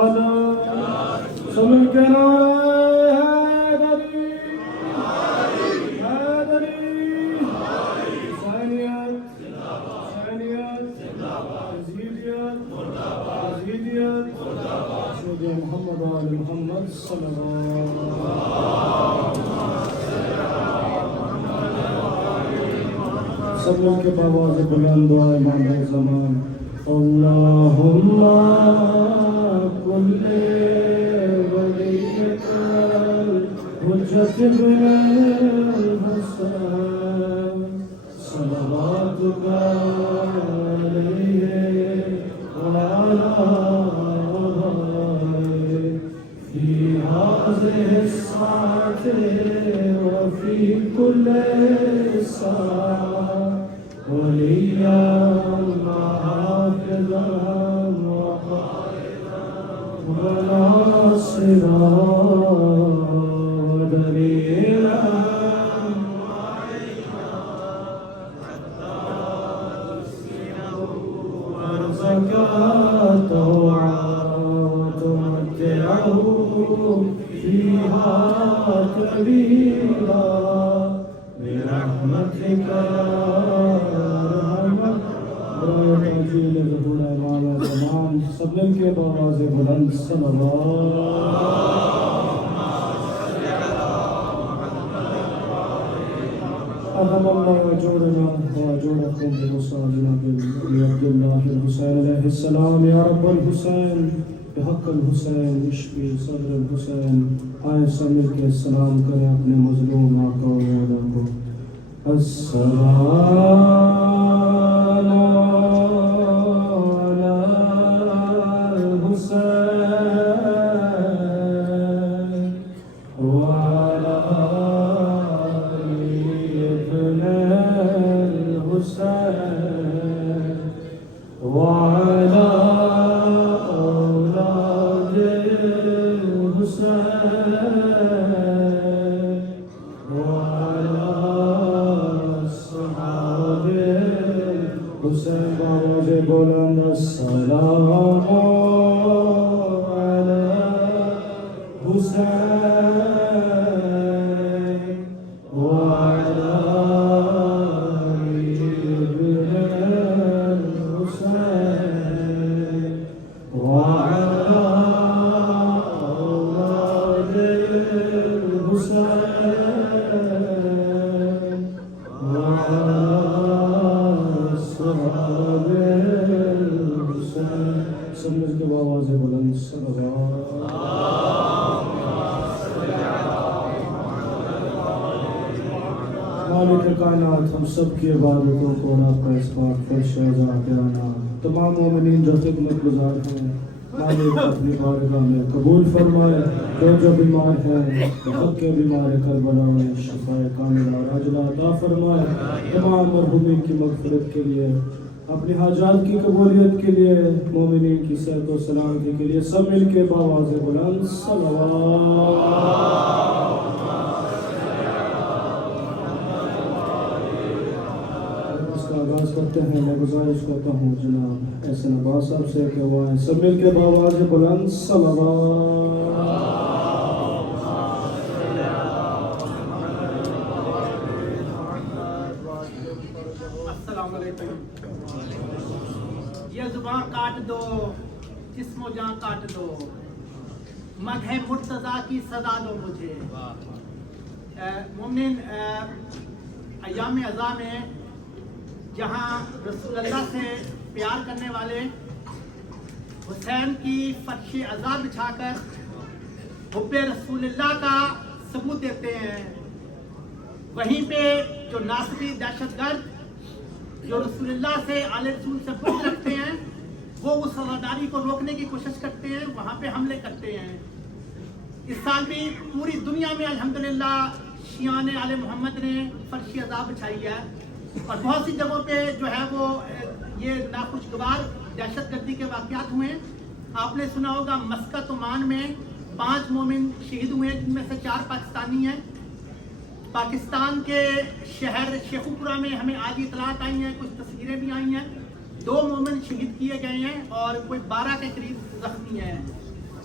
تعالی سمجھ کے نعرہ حیدری حیدری حسینیت حسینیت یزیدیت یزیدیت سید محمد و آل محمد صلی اللہ سب مل کے بآواز بلند دعائے مانگے زمان اللہم کل ولیک الحجت بن الحسن صلواتک علیہ وعلی آلہ فی هذه الساعة وفي كل ساعة وليا وحافظا وقائدا وناصرا ودليلا وارزقا طوعا وتمتعه فيها طويلا برحمتك سب مل کے بآواز بلند صلی ارحم اللہ وجوڑنا وجوڑکم بمصالح عبد اللہ الحسین علیہ السلام یا رب الحسین بحق الحسین اشفی صدر الحسین آئے سب مل کے سلام کریں اپنے مظلوم آقا و مولا کو السلام حسین بآواز بلند السلام علی حسین وعلی ابن الحسین وعلی اولاد الحسین سب مل کے بآواز بلند مالک کائنات ہم سب کی عبادتوں کو اور آپ کا اس پاک فرش عزا پیانا تمام مومنین جو خدمت گزار ہیں مالک اپنی بارگاہ میں قبول فرمائے جو بیمار ہیں حق کے بیمار کربلا میں شفاء کاملہ اور عاجلہ عطا فرمائے تمام مرحومین کی مغفرت کے لیے اپنی حاجات کی قبولیت کے لیے مومنین کی صحت و سلامتی کے لیے سب مل کے بآواز بلند صلوات اس کا آغاز کرتے ہیں میں گزارش کرتا ہوں جناب احسن عباس صاحب سے کہ وہ آئیں سب مل کے بآواز بلند صلوات یہ زباں کاٹ دو جسم و جاں کاٹ دو مدح مرتضیٰ کی سزا دو مجھے مومن ایام عزا میں جہاں رسول اللہ سے پیار کرنے والے حسین کی فرش عزا بچھا کر حب رسول اللہ کا ثبوت دیتے ہیں وہیں پہ جو ناصبی دہشت گرد جو رسول اللہ سے آل رسول سے بغض رکھتے ہیں وہ اس رواداری کو روکنے کی کوشش کرتے ہیں وہاں پہ حملے کرتے ہیں اس سال بھی پوری دنیا میں الحمدللہ شیعان آل محمد نے فرش عزا بچھائی ہے اور بہت سی جگہوں پہ جو ہے وہ یہ ناخوشگوار دہشت گردی کے واقعات ہوئے آپ نے سنا ہوگا مسقط عمان میں 5 مومن شہید ہوئے جن میں سے 4 پاکستانی ہیں پاکستان کے شہر شیخوپورہ میں ہمیں آج اطلاعات آئی ہیں کچھ تصویریں بھی آئی ہیں 2 مومن شہید کیے گئے ہیں اور کوئی 12 کے قریب زخمی ہیں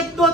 1-2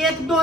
1-2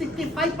65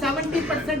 70%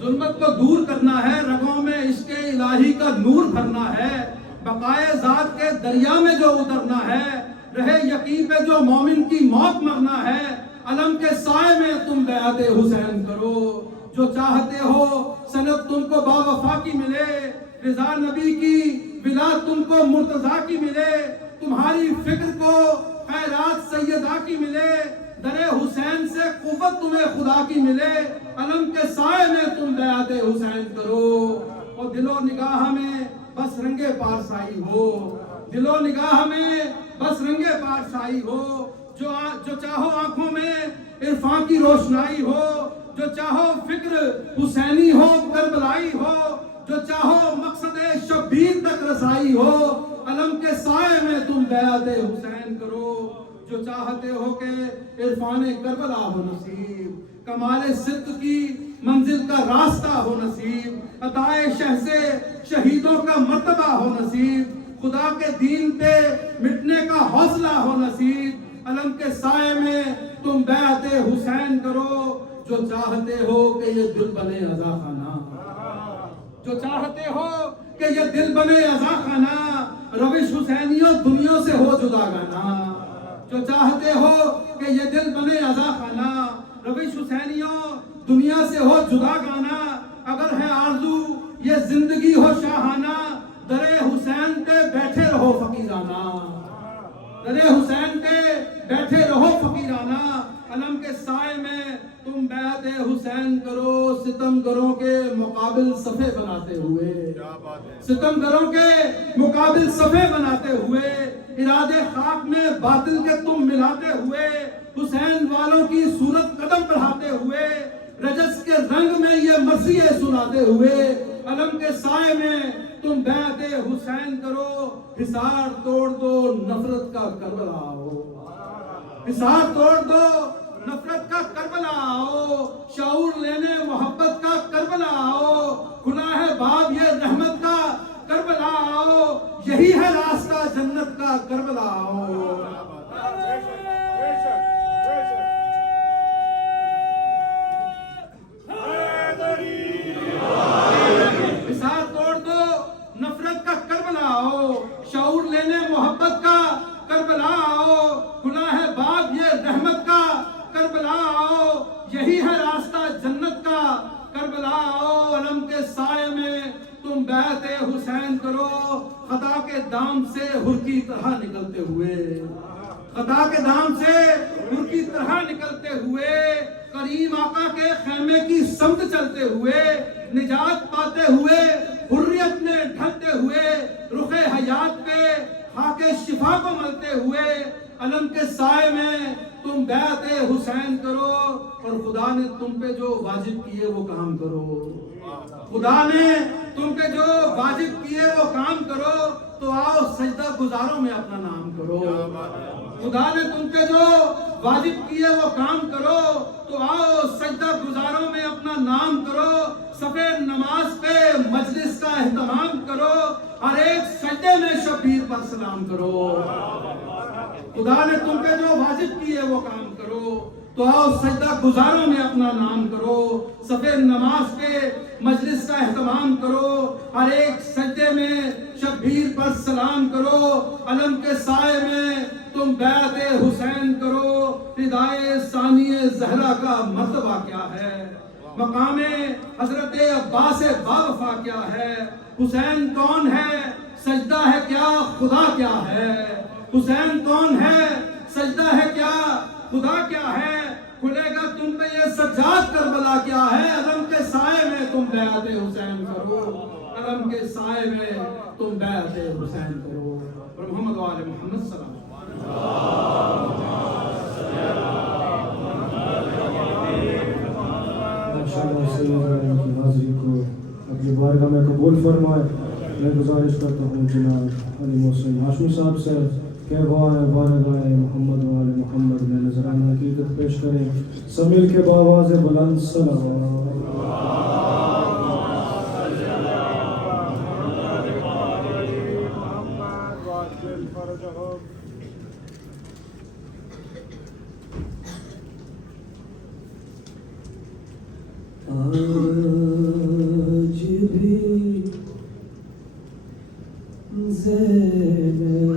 ظلمت کو دور کرنا ہے، رگوں میں عشق الہی کا نور بھرنا ہے، بقائے ذات کے دریا میں جو اترنا ہے، رہے یقین پہ جو مومن کی موت مرنا ہے، علم کے سائے میں تم بیعت حسین کرو، جو چاہتے ہو سند تم کو با وفا کی ملے، رضا نبی کی ولاد تم کو مرتضیٰ کی ملے، تمہاری فکر کو خیرات سیدہ کی ملے، در حسین سے قوت تمہیں خدا کی ملے، علم کے سائے میں تم بیعت حسین کرو، اور دل و نگاہ میں بس رنگ پارسائی ہو، دل و نگاہ میں بس رنگ پارسائی ہو، جو چاہو آنکھوں میں عرفان کی روشنائی ہو، جو چاہو فکر حسینی ہو کربلائی ہو، جو چاہو مقصد شبیر تک رسائی ہو، علم کے سائے میں تم بیعت حسین کرو، جو چاہتے ہو کہ عرفان کربلا ہو نصیب، کمال صدق کی منزل کا راستہ ہو نصیب، عطائے شہ سے شہیدوں کا مرتبہ ہو نصیب، خدا کے دین پہ مٹنے کا حوصلہ ہو نصیب، علم کے سائے میں تم بیعت حسین کرو، جو چاہتے ہو کہ یہ دل بنے عزا خانہ، جو چاہتے ہو کہ یہ دل بنے عزا خانہ، روش حسینیوں دنیا سے ہو جدا گانا، جو چاہتے ہو کہ یہ دل بنے عزا خانہ، روش حسینیوں دنیا سے ہو جدا گانا، اگر ہے آرزو یہ زندگی ہو شاہانہ، در حسین پہ بیٹھے رہو فقیرانہ، در حسین پہ بیٹھے رہو فقیرانہ، علم کے سائے میں تم بیعت حسین کرو، ستم گروں کے مقابل صفے بناتے ہوئے، ستم گروں کے مقابل صفے بناتے ہوئے، ارادے خاک میں باطل کے تم ملاتے ہوئے، حسین والوں کی صورت قدم بڑھاتے ہوئے، رجس کے رنگ میں یہ مرثیے سناتے ہوئے، علم کے سائے میں تم بیعت حسین کرو، حصار توڑ دو نفرت کا کربلا ہو، حصار توڑ دو نفرت کا کربلا ہو، شعور لینے محبت کا کربلا ہو، گناہ باب یہ رحمت کا کربلا ہو، یہی ہے راستہ جنت کا کربلا ہو۔ حصار توڑ دو نفرت کا کربلا ہو، شعور لینے محبت کا کربلا ہو، گناہ باب یہ رحمت کا کربلا ہو، یہی ہے راستہ جنت کا کربلا ہو، علم کے سائے میں تم بیعت حسین کرو، خطا کے دام سے حر کی طرح نکلتے ہوئے، خطا کے دام سے حر کی طرح نکلتے ہوئے، کریم آقا کے خیمے کی سمت چلتے ہوئے، نجات پاتے ہوئے، حریت میں ڈھلتے ہوئے، رخ حیات پہ خاک شفا کو ملتے ہوئے، علم کے سائے میں تم بیعت حسین کرو، اور خدا نے تم پہ جو واجب کیے وہ کام کرو، خدا نے تم پہ جو واجب کیے وہ کام کرو، تو آؤ سجدہ گزاروں میں اپنا نام کرو، خدا نے تم پہ جو واجب کیے وہ کام کرو، تو آؤ سجدہ گزاروں میں اپنا نام کرو، صفے نماز پہ مجلس کا اہتمام کرو، ہر ایک سجدے میں شبیر پر سلام کرو، خدا نے تم پہ جو واجب کیے وہ کام کرو، تو آؤ سجدہ گزاروں میں اپنا نام کرو، صفے نماز پہ مجلس کا اہتمام کرو، ہر ایک سجدے میں شبیر پر سلام کرو، علم کے سائے میں تم بیعت حسین کرو، ردائے ثانی زہرا کا مرتبہ کیا ہے، مقام حضرت عباس باوفا کیا ہے، حسین کون ہے سجدہ ہے کیا خدا کیا ہے، حسین کون ہے سجدہ ہے کیا خدا کیا ہے، کھلے گا تم پہ یہ سجاد کربلا کیا ہے، علم کے سائے میں تم بیعت حسین کرو، علم کے سائے میں تم بیعت حسین کرو، اور محمد و آل محمد صلی اللہ ماشاءاللہ سے کی حاضری کو اپنی بارگاہ میں قبول فرمائے۔ میں گزارش کرتا ہوں جناب علی محسن ہاشمی صاحب سے کہ وہ بارگاہ محمد و آل محمد میں نذرانہ عقیدت پیش کریں، سمیل کے بآواز بلند صلوات۔ آ زینب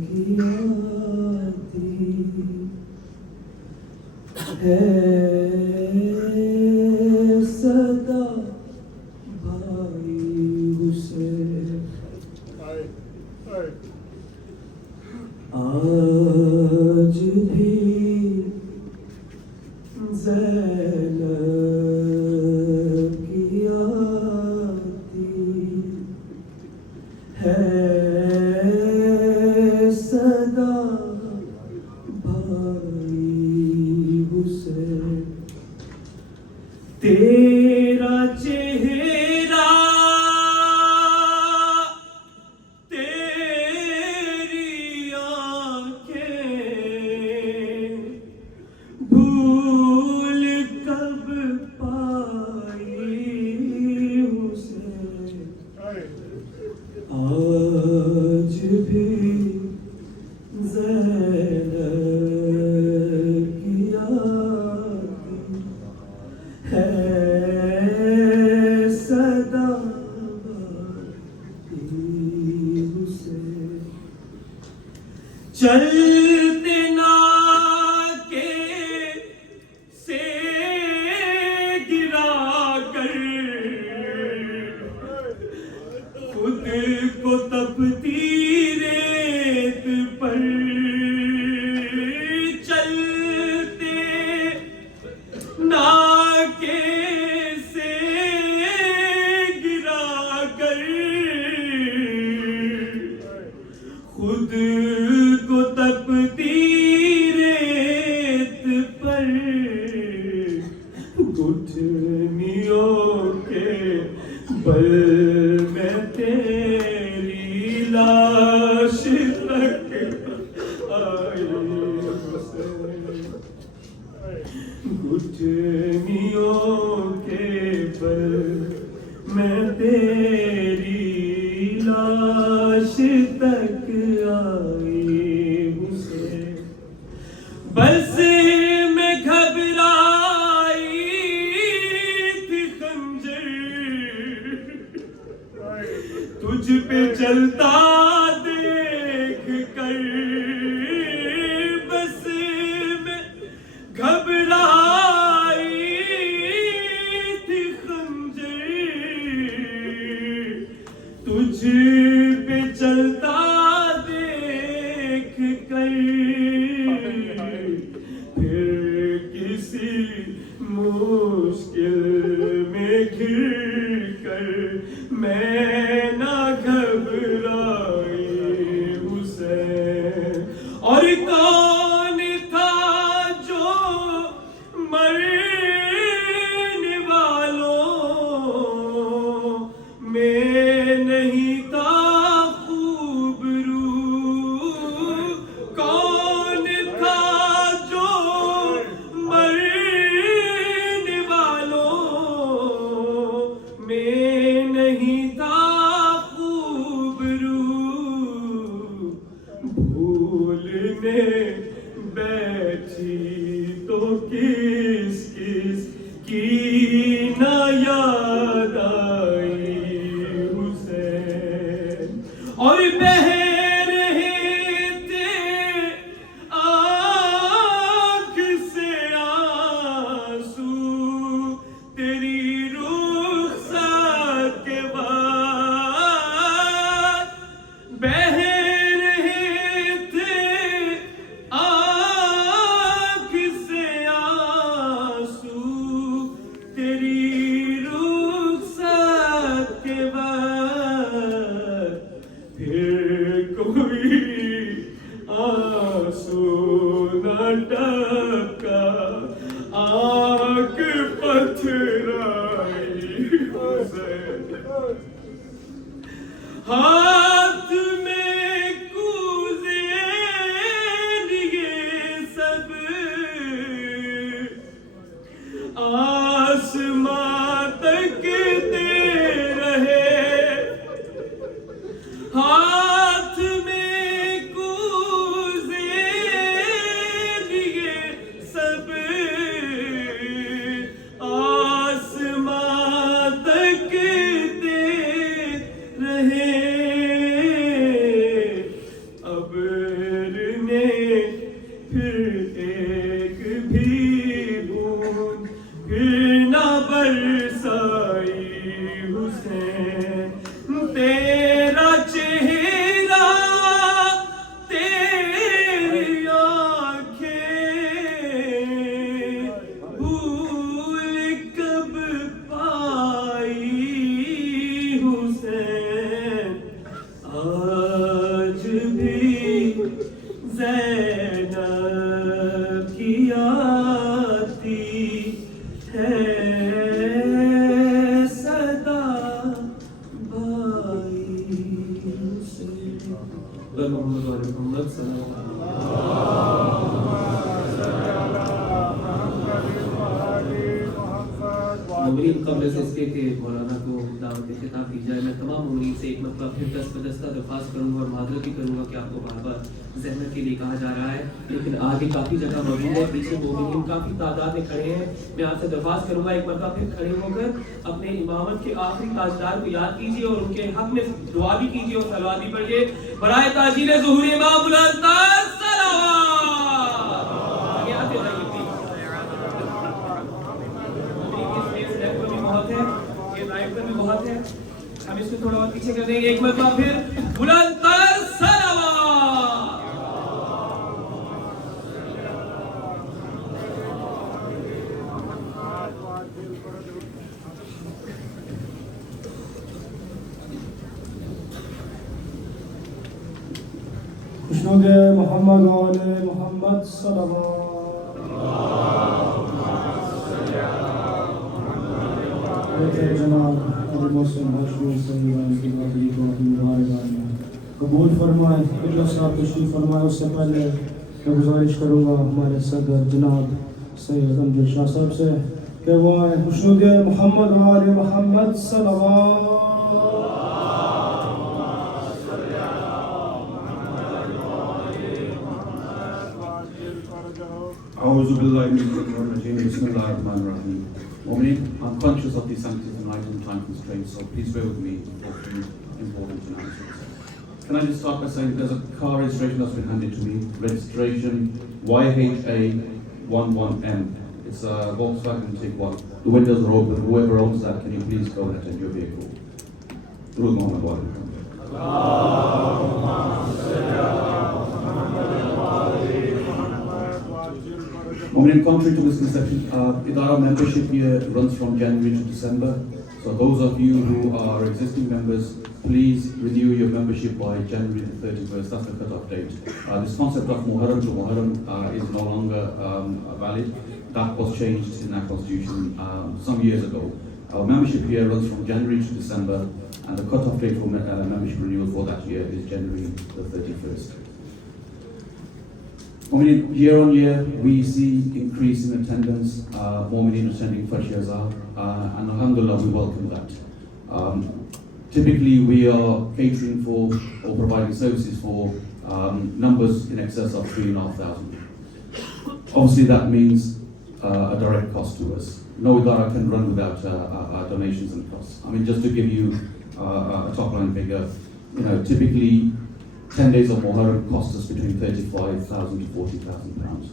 کی آتی ہے صدا بھائی حسین آج بھی زینب کی آتی ہے صدا بھائی حسین تیرا چہرہ تیری آنکھیں بھول کب پائی حسین آج بھی زینب کی آتی ہے صدا بھائی حسین چلتے ناکے سے گرا کر خود کو تپتی ریت پر چلتے ناکے سے گرا کر خود کو تپتی ریت پر گٹھنیوں کے بل میں تیری لاش تک آئی حسین گٹھنیوں کے بل میں تیری لاش تک آئی حسین بس میں گھبرائی تھی خنجر تجھ پہ چلتا دیکھ کر بس میں گھبرائی تھی خنجر تجھ پہ چلتا دیکھ کر پھر کسی مشکل میں گر کر میں نہ گھبرائی حسین اور کون تھا جو مرنے والوں میں نہیں تھا خوب رو کون تھا جو مرنے والوں میں نہیں تھا خوب رو بھولنے بیٹھی تو کس کس کی نہ یاد آئی حسین اور بہ رہے تھے آنکھ سے آنسو تیری رخسار کے بعد بہ رہے تھے آنکھ سے آنسو تیری رخسار کے بعد پھر کوئی آنسو نہ ٹپکا آنکھ پتھرائی حسین ہاتھ میں کوزے لیے سب آسماں تک دے رہے ہاتھ میں کوزے لیے سب آسماں تک دے رہے تیرا چہرہ تیری آنکھیں بھول کب پائی حسین آج بھی زینب کی آتی ہے صدا بھائی حسین محمد و محمد صلی اللہ علیہ مومنین قبل سے اس کے کہ مولانا کو دعوت خطاب کی جائے میں تمام مومنین سے ایک مرتبہ پھر دست بدستہ درخواست کروں گا اور معذرت بھی کروں گا کہ آپ کو بار بار زحمت کے لیے کہا جا رہا ہے، لیکن آگے کافی جگہ موجود ہے، پیچھے مومنین کافی تعداد میں کھڑے ہیں. میں آپ سے درخواست کروں گا ایک مرتبہ پھر کھڑے ہو کر اپنے امامت کے آخری تاجدار کو یاد کیجیے اور ان کے حق میں دعا بھی کیجیے اور صلوات بھی پڑھیے. برائے تاجیل ظہور امام بلند تر صلوات. آگے آتے جائیے پلیز. بہت ہے یہ لائف پر بھی بہت ہے، ہم اس کو تھوڑا اور پیچھے کر دیں گے. ایک مرتبہ پھر بلند تر صلوات. خوشنود محمد و آل محمد صلوات. جناب ابو محسن ہاشمی صاحب کی باتیں کو اپنی بارگاہ میں قبول فرمائے. قبلہ صاحب تشریف فرمائے. اس سے پہلے میں گزارش کروں گا ہمارے صدر جناب سید امجد شاہ صاحب سے کہ وہ آئیں. خوشنود محمد و آل محمد صلوات. أعوذ بالله من الشيطان الرجيم. بسم الله الرحمن الرحيم. Mu'mineen, I'm conscious of the sanctity tonight and time constraints, so please bear with me for a few important announcements. Can I just start by saying there's a car registration that's been handed to me, registration YHA11M. It's a Volkswagen Tiguan. The windows are open. Whoever owns that, can you please go and attend your vehicle? Durud Muhammad wa alayhi. Mu'mineen, contrary to misconception, Idara membership year runs from January to December. So those of you who are existing members, please renew your membership by January the 31st. That's the cut-off date. This concept of Muharram to Muharram is no longer valid. That was changed in our constitution some years ago. Our membership year runs from January to December, and the cut-off date for membership renewal for that year is January the 31st. Year on year, we see increase in attendance, Mu'mineen attending Farshi Azhar, and alhamdulillah, we welcome that. Typically, we are catering for or providing services for numbers in excess of 3,500. Obviously, that means a direct cost to us. No idara can run without donations and costs. I mean, just to give you a top line figure, typically 10 days of Muharram costs us between 35,000 to 40,000 pounds.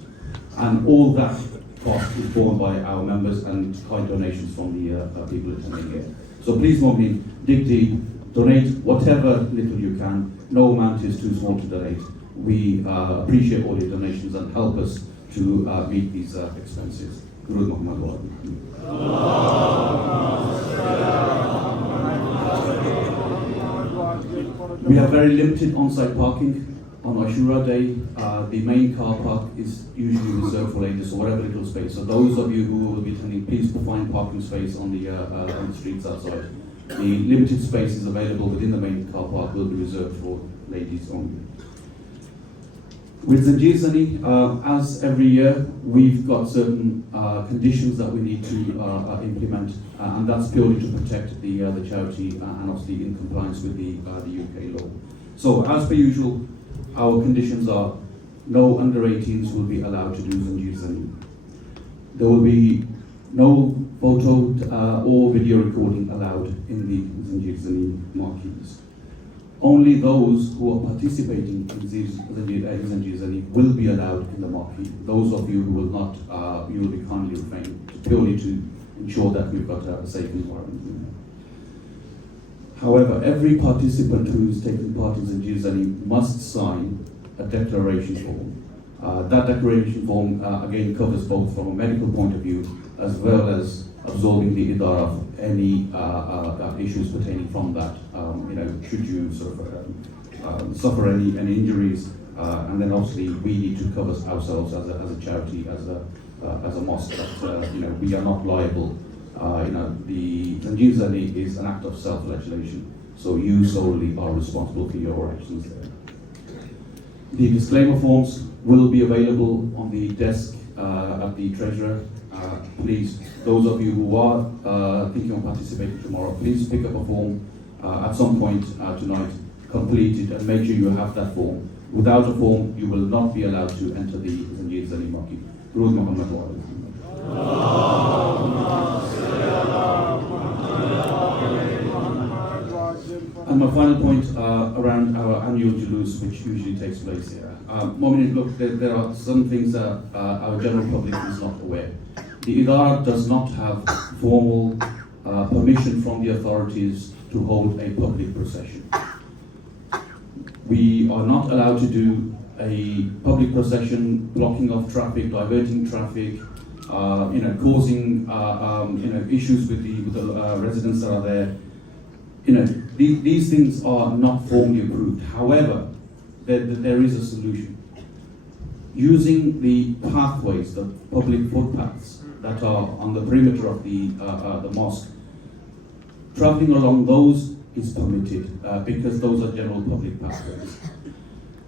And all that cost is borne by our members and kind donations from the people attending here. So please, Mu'mineen, dig deep, donate whatever little you can. No amount is too small to donate. We appreciate all your donations and help us to meet these expenses. Durud Muhammad wa alayhi. We have very limited on-site parking. On Ashura Day, the main car park is usually reserved for ladies, so whatever little space. So those of you who will be attending, please find parking space on the streets outside. The limited spaces available within the main car park will be reserved for ladies only. With Zanjeer Zani, as every year, we've got certain conditions that we need to implement, and that's purely to protect the charity and obviously in compliance with the UK law. So, as per usual, our conditions are no under 18s will be allowed to do Zanjeer Zani. There will be no photo or video recording allowed in the Zanjeer Zani marquees. Only those who are participating in Zanjeer Zani will be allowed in the marquee. Those of you who will not, you will be kindly refrained, purely to ensure that we've got a safe environment. However, every participant who is taking part in Zanjeer must sign a declaration form. That declaration form again covers both from a medical point of view as well as absorbing the idara of any issues pertaining from that. Should you sort of suffer any injuries, and then obviously we need to cover ourselves as a charity, as a mosque. That we are not liable. The Zanjeer Zani is an act of self-flagellation, so you solely are responsible for your actions there. The disclaimer forms will be available on the desk at the treasurer. Please, those of you who are thinking of participating tomorrow, please pick up a form at some point tonight, complete it, and make sure you have that form. Without a form, you will not be allowed to enter the Zanjeer Zani Market. Durud Muhammad wa And my final point around our annual Julus, which usually takes place here. Look, there are some things that our general public is not aware. The Idara does not have formal permission from the authorities to hold a public procession. We are not allowed to do a public procession, blocking off traffic, diverting traffic, causing issues with the residents that are there. These things are not formally approved. However, there is a solution. Using the pathways, the public footpaths that are on the perimeter of the mosque, traveling along those is permitted because those are general public pathways.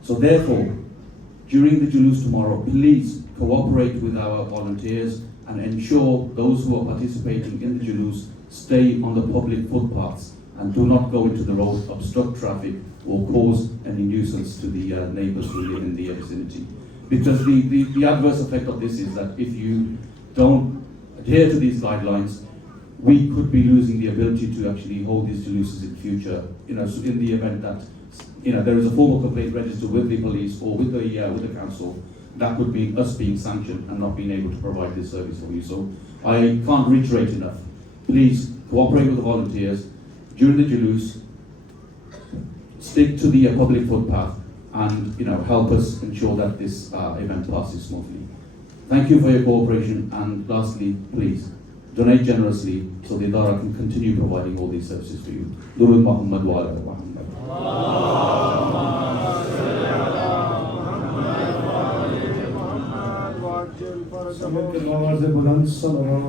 So therefore, during the Julus tomorrow, please cooperate with our volunteers and ensure those who are participating in the Julus stay on the public footpaths and do not go into the road, obstruct traffic, or cause any nuisance to the neighbours who live in the vicinity. Because the adverse effect of this is that if you don't adhere to these guidelines, we could be losing the ability to actually hold these Juluses in future. So in the event that there is a formal complaint registered with the police or with the council, that could be us being sanctioned and not being able to provide this service for you. So I can't reiterate enough. Please cooperate with the volunteers during the Julus. Stick to the public footpath and help us ensure that this event passes smoothly. Thank you for your cooperation, and lastly, please donate generously so the Idara can continue providing all these services for you. Durud Muhammad wa ala Muhammad. سمت کے آواز بلند صلوات.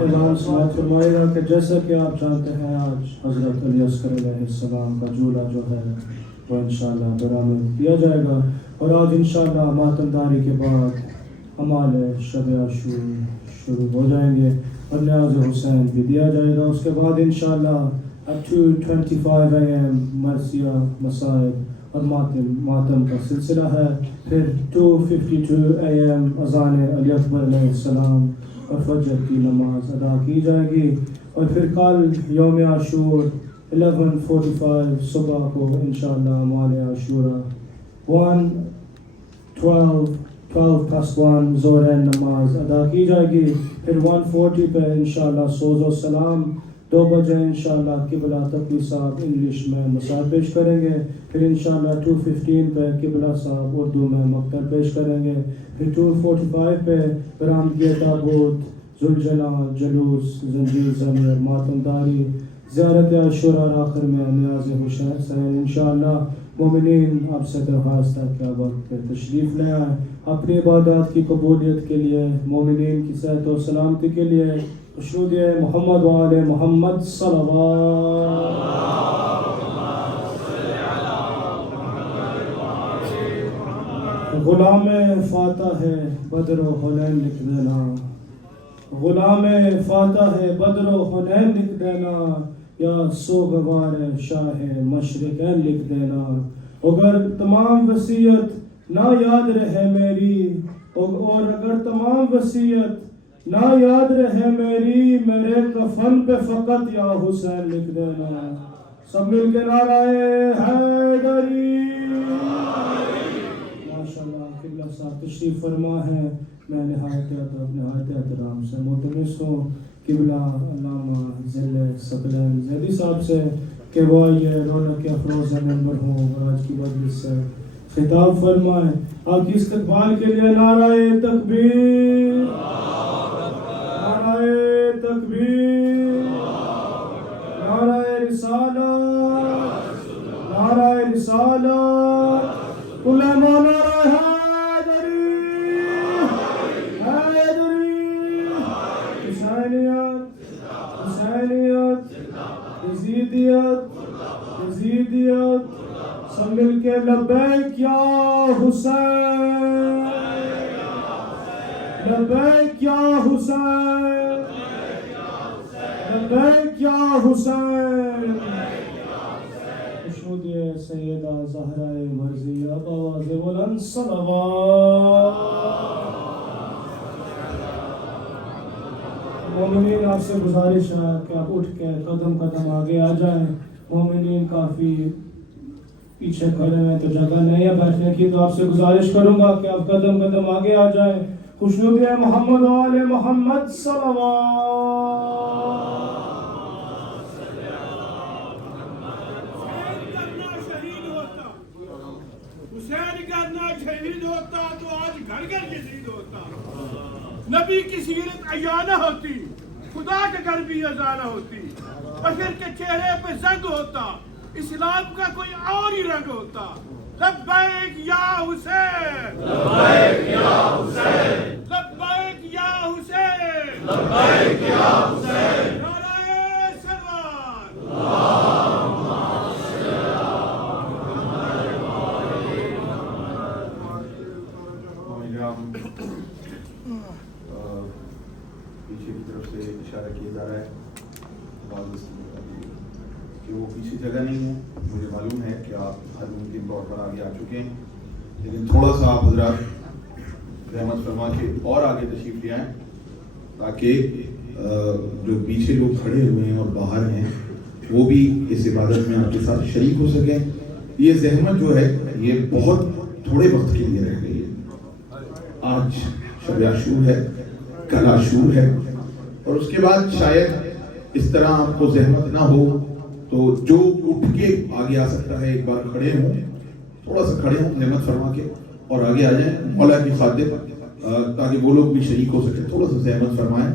نظام سماعت فرمائے گا کہ جیسا کہ آپ جانتے ہیں آج حضرت علی عسکر علیہ السلام کا جھولا جو ہے وہ انشاءاللہ برآمد کیا جائے گا، اور آج انشاءاللہ ماتمداری کے بعد ہمارے شب عاشور شروع ہو جائیں گے اور نیاز حسین بھی دیا جائے گا. اس کے بعد انشاءاللہ at 2:25 AM مرثیہ مصائب اور ماتم کا سلسلہ ہے. پھر 2:52 AM اذان علی اکبر علیہ السلام اور فجر کی نماز ادا کی جائے گی، اور پھر کل یوم عاشور 11:45 صبح کو انشاءاللہ مال عاشورہ 12:1 ظہر نماز ادا کی جائے گی. پھر 1:40 پہ انشاءاللہ سوز و سلام، 2 بجے انشاءاللہ قبلہ تقوی صاحب انگلش میں مسائل پیش کریں گے. پھر انشاءاللہ 2:15 پہ قبلہ صاحب اردو میں مقتل پیش کریں گے. پھر 2:45 پہ برآمدگی تابوت، ذوالجلال، جلوس، زنجیر زنی اور ماتمداری، زیارت عاشورہ اور آخر میں نیاز حسین. انشاءاللہ مومنین آپ سے درخواست ہے کہ آپ وقت پہ تشریف لے آئیں. اپنی عبادات کی قبولیت کے لیے، مومنین کی صحت و سلامتی کے لیے درود محمد و آل محمد صلوات. غلام فاتح ہے بدر و حنین لکھ دینا، غلام فاتح ہے بدر و حنین لکھ دینا، یا سوگوار شاہ مشرقین لکھ دینا. اگر تمام وصیت نہ یاد رہے میری، اور اگر تمام وصیت نہ یاد رہے میری، میرے کفن پہ فقط یا حسین لکھ دینا. سب مل کے نعرہ حیدری. ماشاءاللہ قبلہ صاحب تشریف فرما ہے. میں نہایت ادب نہایت احترام سے ملتمس ہوں قبلہ علامہ ذل ثقلین زیدی صاحب سے کہ وہ یہ رونق افروز ممبر ہوں اور آج کی مجلس سے خطاب فرمائیں. آپ کی استقبال کے لیے نعرہ تکبیر، نعرہ تکبیر، نعرہ رسالت، نعرہ رسالت، علماء نعرہ حیدری، حیدری، حسینیت، حسینیت، یزیدیت، یزیدیت، سب مل کے لبیک یا حسین، لبیک یا حسین، لبیک یا حسین. خوشنود سیدہ زہرہ مرضیہ بآواز بلند صلوات. مومنین آپ سے گزارش ہے کہ آپ اٹھ کے قدم قدم آگے آ جائیں. مومنین کافی پیچھے کھڑے ہیں تو جگہ نہیں ہے بیٹھنے کی، تو آپ سے گزارش کروں گا کہ آپ قدم قدم آگے آ جائیں. خوشنود محمد و آل محمد صلوات. حسین کرنا شہید ہوتا تو آج گھر گھر یزید ہوتا. نبی کی سیرت عیانہ ہوتی، خدا کے گھر بھی اذانہ ہوتی. بشر کے چہرے پہ زنگ ہوتا، اسلام کا کوئی اور ہی رنگ ہوتا. لبیک یا حسین، لبیک یا حسین، لبیک یا حسین، لبیک یا حسین. نعرہ سلوات. پیچھے کی طرف سے اشارہ کیا جا رہا ہے کہ وہ پیچھے جگہ نہیں ہے. مجھے معلوم ہے کہ آپ ہر ممکن طور پر آگے آ چکے ہیں، لیکن تھوڑا سا آپ حضرات رحمت فرما کے اور آگے تشریف لے آئیں تاکہ جو پیچھے لوگ کھڑے ہوئے ہیں اور باہر ہیں وہ بھی اس عبادت میں آپ کے ساتھ شریک ہو سکیں. یہ زحمت جو ہے یہ بہت تھوڑے وقت کے لیے رہ گئی ہے. آج شب عاشور ہے، کل عاشور ہے، اور اس کے بعد شاید اس طرح آپ کو زحمت نہ ہو تو جو اٹھ کے آگے آ سکتا ہے ایک بار کھڑے ہوں، تھوڑا سا کھڑے ہوں زحمت فرما کے اور آگے آ جائیں مولا کی خاطر، تاکہ وہ لوگ بھی شریک ہو سکیں. تھوڑا سا زحمت فرمائیں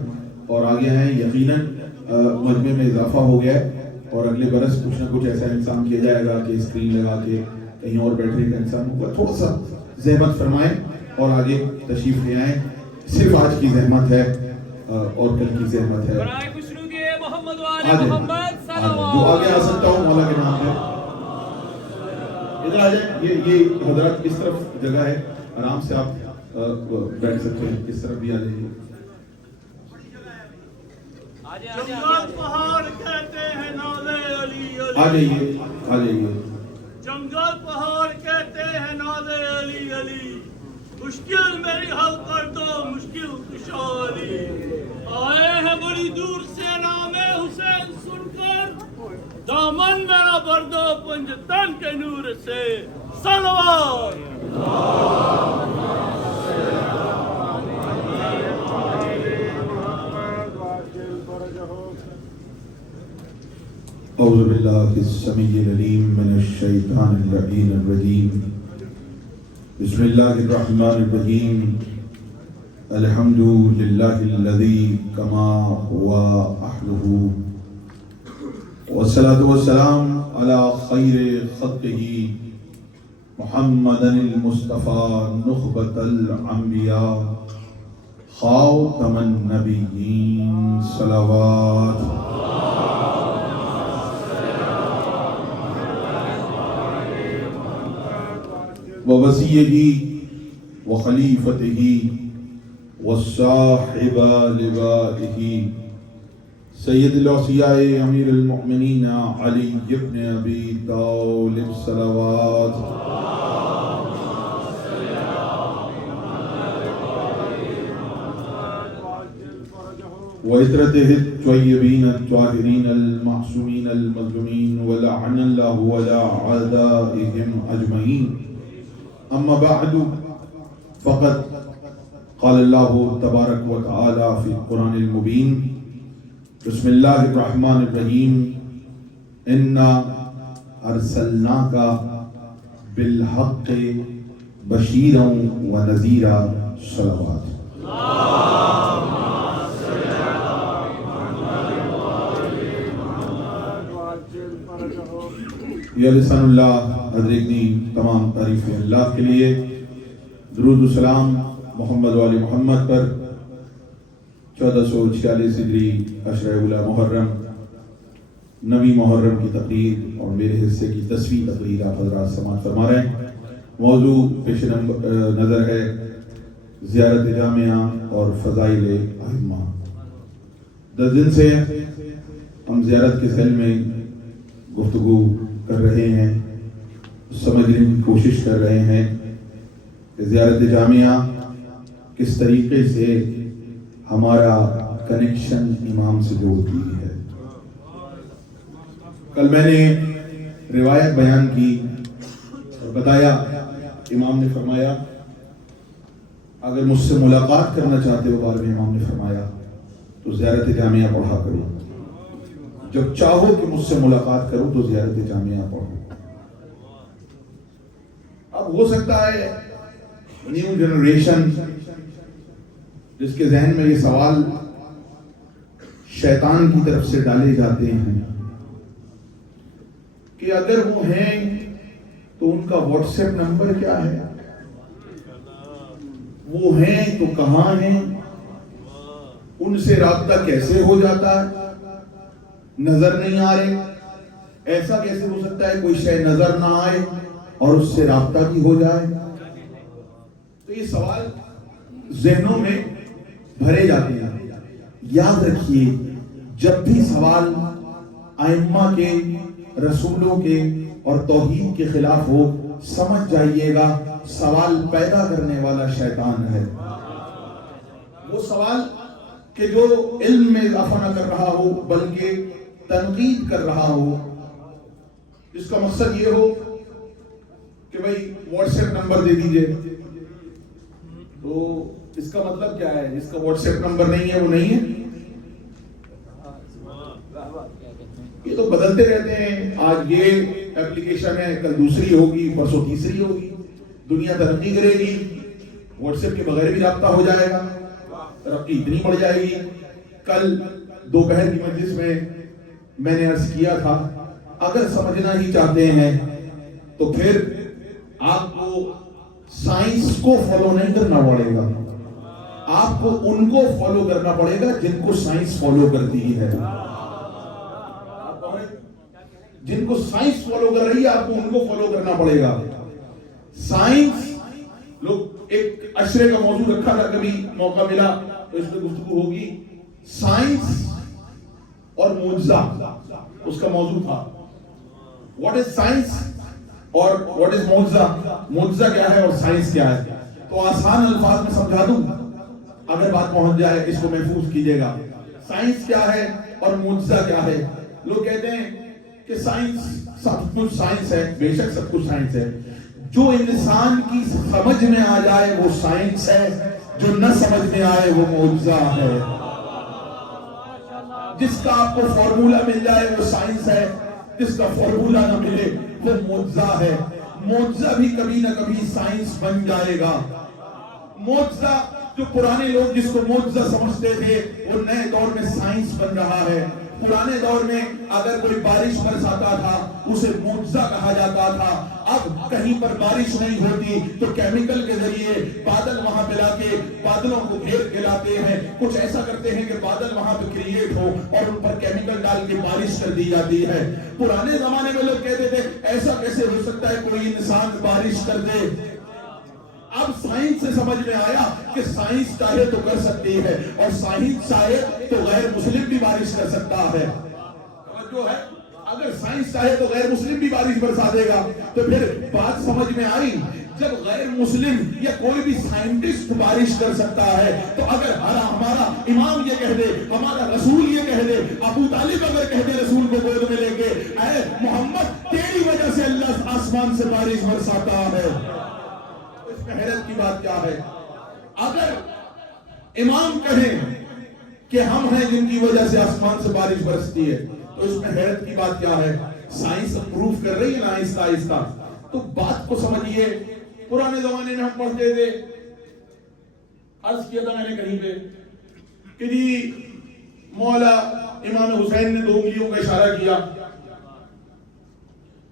اور آگے آئیں. یقیناً مجمع میں اضافہ ہو گیا ہے اور اگلے برس کچھ نہ کچھ ایسا انسان کیا جائے گا کہ اسکرین لگا کے کہیں اور بیٹھنے کا انسان ہوگا. تھوڑا سا زحمت فرمائیں اور آگے تشریف لے آئیں. صرف آج کی زحمت ہے اور کل کی زحمت ہے. جو آگے آ سکتا ہوں مولا کے نام پہ ادھر آ جائیں. یہ حضرات اس طرف جگہ ہے، آرام سے آپ بیٹھ سکتے ہیں. اس طرف بھی آ جائیے. جنگل پہاڑ کہتے ہیں نازے علی علی. آ جائیے آ جائیے. جنگل پہاڑ کہتے ہیں نازے علی علی. مشکل میری حل کر دو مشکل کشا علی. آئے ہیں بڑی دور سے نام حسین سن کر، دامن میرا بھر دو پنجتن کے نور سے. صلوات. اعوذ باللہ السمیع العلیم من الشیطان اللعین الرجیم. بسم اللہ الرحمن الرحیم. الحمد للہ الذی کما ہوا اہلہ، والصلاة والسلام علی خیر خلقہ محمد المصطفیٰ نخبۃ الانبیاء خاتم النبیین. صلوات. ووصیہ وخلیفتہ والصاحب لوائہ سید الاوصیاء امیر المؤمنین علی ابن ابی طالب. صلوات. وعطرته الطیبین الطاہرین المعصومین المظلومین ولعن اللہ ولا اعدائهم اجمعین. اما بعد فقد قال اللہ تبارک و تعالی فی القرآن المبین بسم اللہ الرحمن الرحیم انا ارسلناک بالحق بشیرا و نذیرا صلوات. یا لسان اللہ حضرت دی تمام تعریف اللہ کے لیے. درود و سلام محمد و آل محمد پر. 1446 ہجری عشرہ اولی محرم 9 محرم کی تقریر اور میرے حصے کی 10ویں تقریر آپ حضرات سماعت فرما رہے ہیں. موضوع پیش نظر ہے زیارت جامعہ اور فضائل ائمہ. 10 دن سے ہم زیارت کے ذیل میں گفتگو کر رہے ہیں, سمجھنے کی کوشش کر رہے ہیں کہ زیارت جامعہ کس طریقے سے ہمارا کنیکشن امام سے جوڑتی ہے. کل میں نے روایت بیان کی اور بتایا, امام نے فرمایا اگر مجھ سے ملاقات کرنا چاہتے ہو, بار میں امام نے فرمایا تو زیارت جامعہ پڑھا کرو. جب چاہو کہ مجھ سے ملاقات کرو تو زیارت جامعہ پڑھو. اب ہو سکتا ہے نیو جنریشن جس کے ذہن میں یہ سوال شیطان کی طرف سے ڈالے جاتے ہیں کہ اگر وہ ہیں تو ان کا واٹس ایپ نمبر کیا ہے, وہ ہیں تو کہاں ہیں, ان سے رابطہ کیسے ہو جاتا ہے, نظر نہیں آ رہے. ایسا کیسے ہو سکتا ہے کوئی شے نظر نہ آئے اور اس سے رابطہ بھی ہو جائے. تو یہ سوال ذہنوں میں بھرے جاتے ہیں. یاد رکھیے جب بھی سوال ائمہ کے, رسولوں کے اور توحید کے خلاف ہو, سمجھ جائیے گا سوال پیدا کرنے والا شیطان ہے. وہ سوال کہ جو علم میں اضافہ نہ کر رہا ہو بلکہ تنقید کر رہا ہو, جس کا مقصد یہ ہو کہ بھئی واٹس ایپ نمبر دے دیجئے. تو اس کا مطلب کیا ہے؟ جس کا واٹس ایپ نمبر نہیں ہے وہ نہیں ہے. یہ تو بدلتے رہتے ہیں, آج یہ اپلیکیشن ہے, کل دوسری ہوگی, پرسوں تیسری ہوگی. دنیا ترقی کرے گی, واٹس ایپ کے بغیر بھی رابطہ ہو جائے گا, ترقی اتنی بڑھ جائے گی. کل دوپہر کی مجلس میں نے عرض کیا تھا اگر سمجھنا ہی چاہتے ہیں تو پھر آپ کو سائنس کو فالو نہیں کرنا پڑے گا, آپ کو ان کو فالو کرنا پڑے گا جن کو سائنس فالو کرتی ہے. جن کو سائنس فالو کر رہی ہے آپ کو ان کو فالو کرنا پڑے گا. سائنس لوگ ایک عشرے کا موضوع رکھا تھا, کبھی موقع ملا تو اس پہ گفتگو ہوگی. سائنس اور معجزہ اس کا موضوع تھا. واٹ از سائنس اور واٹ از معجزہ, معجزہ کیا ہے اور سائنس کیا ہے. تو آسان الفاظ میں سمجھا دوں اگر بات پہنچ جائے, اس کو محفوظ کیجئے گا. سائنس کیا ہے اور معجزہ کیا ہے. لوگ کہتے ہیں کہ سائنس سب کچھ سائنس ہے, بے شک سب کچھ سائنس ہے. جو انسان کی سمجھ میں آ جائے وہ سائنس ہے, جو نہ سمجھ میں آئے وہ معجزہ ہے. جس کا آپ کو فارمولا مل جائے وہ سائنس ہے, جس کا فارمولا نہ ملے وہ معجزہ ہے. معجزہ بھی کبھی نہ کبھی سائنس بن جائے گا. معجزہ جو پرانے لوگ جس کو معجزہ سمجھتے تھے وہ نئے دور میں سائنس بن رہا ہے. پرانے دور میں اگر کوئی بارش برساتا تھا اسے معجزہ کہا جاتا تھا. اب کہیں پر بارش نہیں ہوتی تو کیمیکل کے ذریعے بادل وہاں پہ لا کے بادلوں کو گھیر کے لاتے ہیں, کچھ ایسا کرتے ہیں کہ بادل وہاں پہ کریٹ ہو اور ان پر کیمیکل ڈال کے بارش کر دی جاتی ہے. پرانے زمانے میں لوگ کہتے تھے ایسا کیسے ہو سکتا ہے کوئی انسان بارش کر دے. اب سائنس سے سمجھ میں آیا کہ سائنس چاہے تو کر سکتی ہے اور سائنس چاہے تو غیر مسلم بھی بارش کر سکتا ہے. جو ہے اگر سائنس چاہے تو غیر مسلم بھی بارش برسا دے گا. تو پھر بات سمجھ میں آئی, جب غیر مسلم یا کوئی بھی سائنٹسٹ بارش کر سکتا ہے تو اگر ہمارا امام یہ کہہ دے, ہمارا رسول یہ کہہ دے, ابو طالب اگر کہہ دے رسول کو گود میں لے کے اے محمد تیری وجہ سے اللہ آسمان سے بارش برساتا ہے, حیرت کی بات کیا ہے. اگر امام کہیں کہ ہم ہیں جن کی وجہ سے آسمان سے بارش برستی ہے، تو اس میں حیرت کی بات کیا ہے؟ سائنس پروف کر رہی ہے نا آہستہ آہستہ. تو بات کو سمجھیے. پرانے زمانے میں ہم پڑھتے تھے، عرض کیا تھا میں نے کہیں پہ کہ جی مولا امام حسین نے 2 انگلیوں کا اشارہ کیا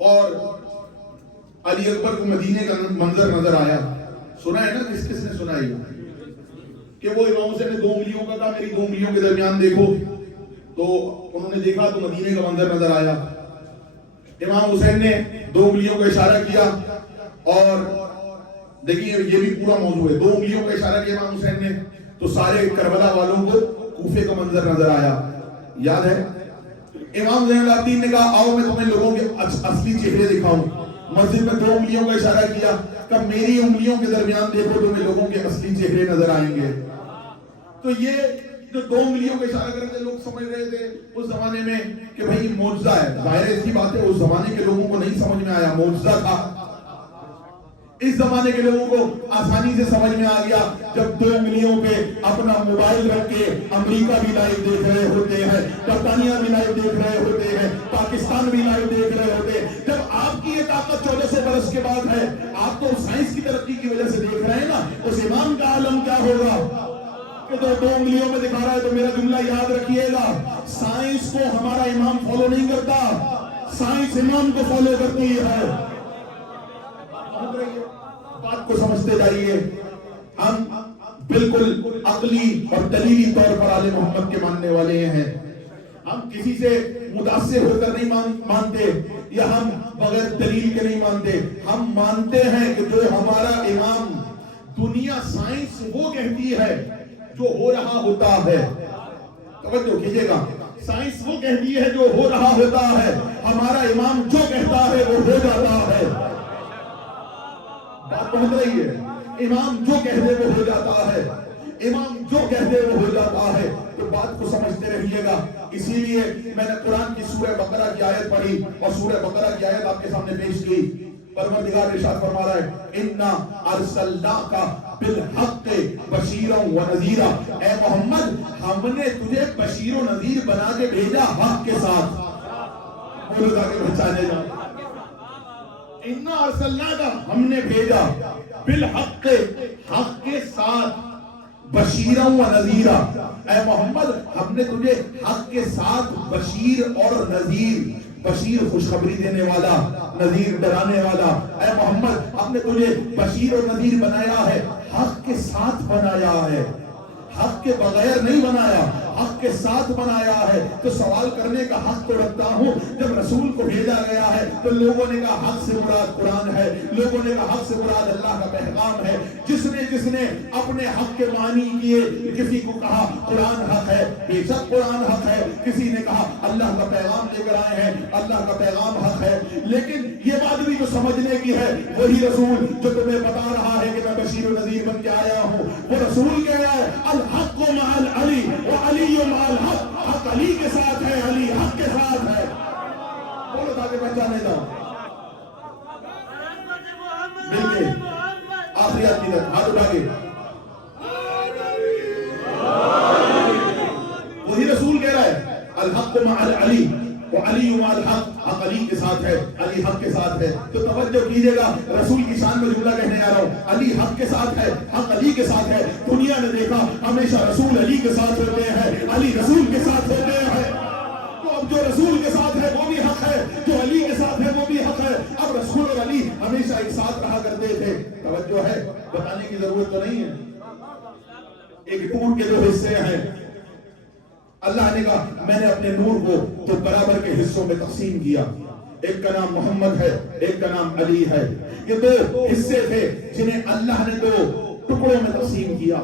اور علی اکبر کو مدینے کا منظر نظر آیا. سنا ہے نا؟ کس نے سنا ہے کہ وہ امام حسین نے 2 انگلیوں کا کہا میری 2 انگلیوں کے درمیان دیکھو، تو انہوں نے دیکھا تو مدینے کا منظر نظر آیا. امام حسین نے 2 انگلیوں کا اشارہ کیا اور دیکھیے یہ بھی پورا موضوع ہے. 2 انگلیوں کا اشارہ کیا امام حسین نے تو سارے کربلا والوں کو کوفے کا منظر نظر آیا. یاد ہے؟ امام زین العابدین نے کہا آؤ میں تمہیں لوگوں کے اصلی چہرے دکھاؤں. مسجد میں 2 انگلیوں کا اشارہ کیا کہ میری انگلیوں کے درمیان دیکھو تمہیں لوگوں کے اصلی چہرے نظر آئیں گے. تو یہ جو 2 انگلیوں کا اشارہ کرتے لوگ سمجھ رہے تھے اس زمانے میں کہ بھئی معجزہ ہے. ظاہر ہے اس کی بات ہے اس زمانے کے لوگوں کو نہیں سمجھ میں آیا، معجزہ تھا. اس زمانے کے لوگوں کو آسانی سے سمجھ میں آ گیا جب 2 انگلیوں پہ اپنا موبائل رکھ کے امریکہ بھی لائیو دیکھ رہے ہوتے ہیں، برطانیہ بھی لائیو دیکھ رہے ہوتے ہیں، پاکستان بھی لائیو دیکھ رہے ہوتے ہیں. جب آپ کی یہ طاقت 1400 برس کے بعد ہے، آپ تو سائنس کی ترقی کی وجہ سے دیکھ رہے ہیں نا، اس امام کا عالم کیا ہوگا کہ تو 2 انگلیوں میں دکھا رہا ہے. تو میرا جملہ یاد رکھیے گا، سائنس کو ہمارا امام فالو نہیں کرتا، سائنس امام کو فالو کرتی ہے. بات کو سمجھتے جائیے. ہم بالکل عقلی اور دلیلی طور پر آل محمد کے ماننے والے ہیں. ہم کسی سے متاثر ہو کر نہیں مانتے یا ہم بغیر دلیل کے نہیں مانتے. ہم مانتے ہیں کہ جو ہمارا امام دنیا سائنس وہ کہتی ہے جو ہو رہا ہوتا ہے. توجہ کیجئے گا، سائنس وہ کہتی ہے جو ہو رہا ہوتا ہے، ہمارا امام جو کہتا ہے وہ ہو جاتا ہے. بات پہنچ رہی ہے؟ امام جو کہتے وہ ہو جاتا ہے، امام جو کہتے وہ ہو جاتا ہے. تو بات کو سمجھتے رہیے گا. اسی لیے میں نے قرآن کی سورہ بقرہ کی آیت پڑھی اور سورہ بقرہ کی آیت آپ کے سامنے پیش کی. پروردگار ارشاد فرما رہا ہے اِنَّا أَرْسَلْنَاكَ بِالْحَقِّ بَشِيرًا وَنَذِيرًا. اے محمد ہم نے تجھے بشیر و نذیر بنا کے بھیجا حق کے ساتھ. بولو تاکہ پہچانے جا. اِنَّا أَرْسَلْنَاكَ ہم نے بھیجا بالحق حق کے ساتھ بشیرا و نذیرا. اے محمد ہم نے تجھے حق کے ساتھ بشیر اور نذیر، بشیر خوشخبری دینے والا، نذیر ڈرانے والا. اے محمد ہم نے تجھے بشیر اور نذیر بنایا ہے، حق کے ساتھ بنایا ہے، حق کے بغیر نہیں بنایا، حق کے ساتھ بنایا ہے. تو سوال کرنے کا حق تو رکھتا ہوں. جب رسول کو بھیجا گیا ہے تو لوگوں نے کہا حق سے مراد قرآن ہے، لوگوں نے کہا حق سے مراد اللہ کا پیغام ہے. جس نے اپنے حق کے معنی کیے، کسی کو کہا قرآن حق ہے، بے شک قرآن حق ہے. کسی نے کہا اللہ کا پیغام لے کر آئے ہیں، اللہ کا پیغام حق ہے. لیکن یہ بات بھی جو سمجھنے کی ہے، وہی رسول جو تمہیں بتا رہا ہے کہ میں بشیر و نذیر بن کے آیا ہوں، وہ رسول کہہ رہا ہے الحق مع العلی وعلی مع الحق. حق علی کے ساتھ ہے، علی حق کے ساتھ ہے. بولو تاکہ پہچانے جاؤ. ملتے آخری آدمی تک ہاتھ اٹھا کے. وہی رسول کہہ رہا ہے الحق مع العلی وعلی مع الحق. حق علی کے ساتھ ہے، علی حق کے ساتھ ہے. تو توجہ کیجئے گا، رسول کی شان میں جملہ کہنے آ رہا ہوں. علی حق کے ساتھ ہے، حق علی کے ساتھ ہے. دنیا نے دیکھا ہمیشہ رسول علی کے ساتھ ہوتے ہیں، علی رسول کے ساتھ ہوتے ہیں. تو اب جو رسول کے ساتھ ہے وہ بھی حق ہے، جو علی کے ساتھ ہے وہ بھی حق ہے. اب رسول اور علی ہمیشہ ایک ساتھ رہا کرتے تھے. توجہ ہے، بتانے کی ضرورت تو نہیں ہے. ایک ٹور کے 2 حصے ہیں. اللہ نے کہا میں نے اپنے نور کو تو برابر کے حصوں میں تقسیم کیا. ایک کا نام محمد ہے، ایک کا نام علی ہے. یہ 2 حصے تھے جنہیں اللہ نے 2 ٹکڑوں میں تقسیم کیا.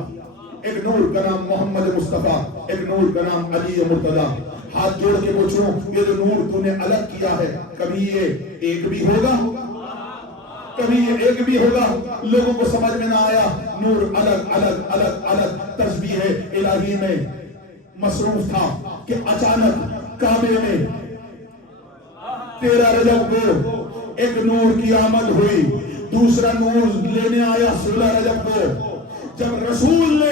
ایک نور کا نام محمد مصطفیٰ، ایک نور کا نام علی مرتضیٰ. ہاتھ جوڑ کے پوچھو یہ جو نور تو نے الگ کیا ہے کبھی یہ ایک بھی ہوگا؟ کبھی یہ ایک بھی ہوگا؟ لوگوں کو سمجھ میں نہ آیا. نور الگ الگ الگ الگ تسبیح الہی میں مصروف تھا کہ اچانک کعبے میں 13 رجب کو ایک نور کی آمد ہوئی. دوسرا نور لینے آیا 16 رجب کو. جب رسول نے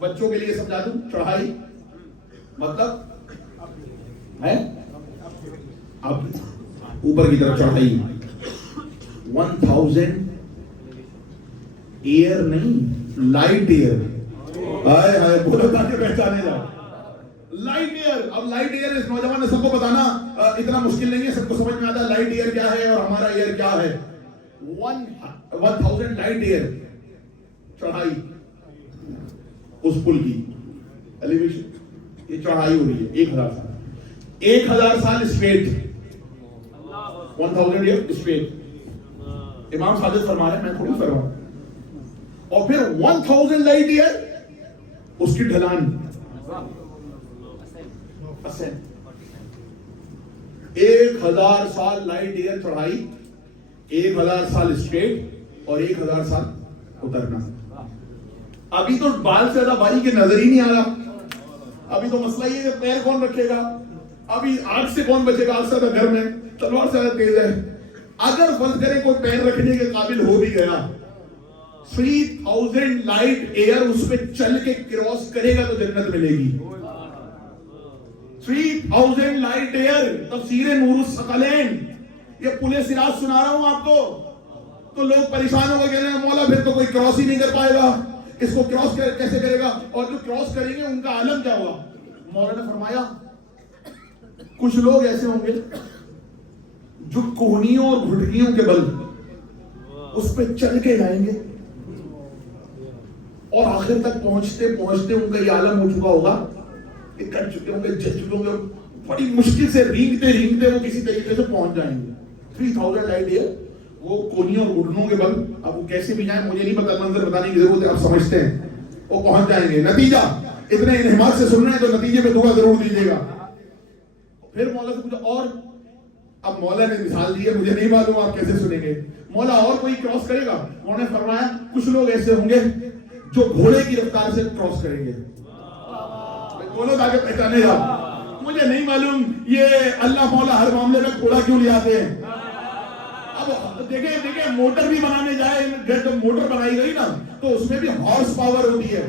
بچوں کے لیے سمجھا دوں, چڑھائی مطلب ہے اب اوپر کی طرف چڑھائی. 1000 ایئر نہیں, لائٹ ایئر. ہائے ہائے بولو تاکہ پہچانے جاؤ. Light year. اب لائٹ ایئر اس نوجوان نے سب کو بتانا اتنا مشکل نہیں ہے, سب کو سمجھ میں آتا ہے لائٹ ایئر کیا ہے اور ہمارا ایئر کیا ہے. 1000 لائٹ ایئر چڑھائی اس پل کی ایلیویشن. یہ چڑھائی ہو رہی ہے 1000 سال, 1000 سال اسٹریٹ, 1000 ایئر اسٹریٹ. امام صادق فرما رہے ہیں, میں تھوڑی فرما. اور پھر 1000 لائٹ ایئر اس کی ڈھلان. 1000 سال لائٹ ایئر چڑھائی, 1000 سال اسٹریٹ اور 1000 سال اترنا. ابھی تو بال سے زیادہ باری کے نظر ہی نہیں آ رہا. ابھی تو مسئلہ یہ ہے پیر کون رکھے گا, ابھی آگ سے کون بچے گا, آگ سے زیادہ گھر میں تلوار سے زیادہ تیز ہے. اگر فرض کریں کوئی پیر رکھنے کے قابل ہو بھی گیا, 3000 لائٹ ایئر اس پہ چل کے کراس کرے گا تو جنت ملے گی. 3000 لائٹ ایئر. تفسیر نور الثقلین, یہ پل صراط سنا رہا ہوں آپ کو. تو لوگ پریشان ہو گئے, کہہ رہے ہیں مولا پھر تو کوئی کراس ہی نہیں کر پائے گا, اس کو کراس کیسے کرے گا, اور جو کراس کریں گے ان کا عالم کیا ہوگا. مولا نے فرمایا کچھ لوگ ایسے ہوں گے جو کوہنیوں اور گھٹنیوں کے بل اس پہ چل کے جائیں گے اور آخر تک پہنچتے پہنچتے ان کا یہ عالم ہو چکا ہوگا, کٹ چکے ہوں گے, جل چکے ہوں گے, بڑی مشکل سے رینگتے رینگتے وہ کسی طریقے سے پہنچ جائیں گے. 3000 لائٹ ایئر وہ کونیوں اور گھٹنوں کے بل, اب وہ کیسے بھی جائیں مجھے نہیں پتا, منظر بتانے کی ضرورت ہے, آپ سمجھتے ہیں وہ پہنچ جائیں گے. نتیجہ اتنے انہماک سے سن رہے ہیں تو نتیجے پہ دعا ضرور دیجیے گا. پھر مولا سے پوچھا اور, اب مولا نے مثال دی ہے, مجھے نہیں معلوم آپ کیسے سنیں گے. مولا اور کوئی کراس کرے گا. انہوں نے فرمایا کچھ لوگ ایسے ہوں گے جو گھوڑے کی رفتار سے کراس کریں گے. بولو تاکہ پہچانے جاؤ. مجھے نہیں معلوم یہ اللہ مولا ہر معاملے میں گھوڑا کیوں لے آتے ہیں. اب دیکھیں موٹر بھی بنانے جائے, جب موٹر بنائی گئی نا تو اس میں بھی ہارس پاور ہوتی ہے.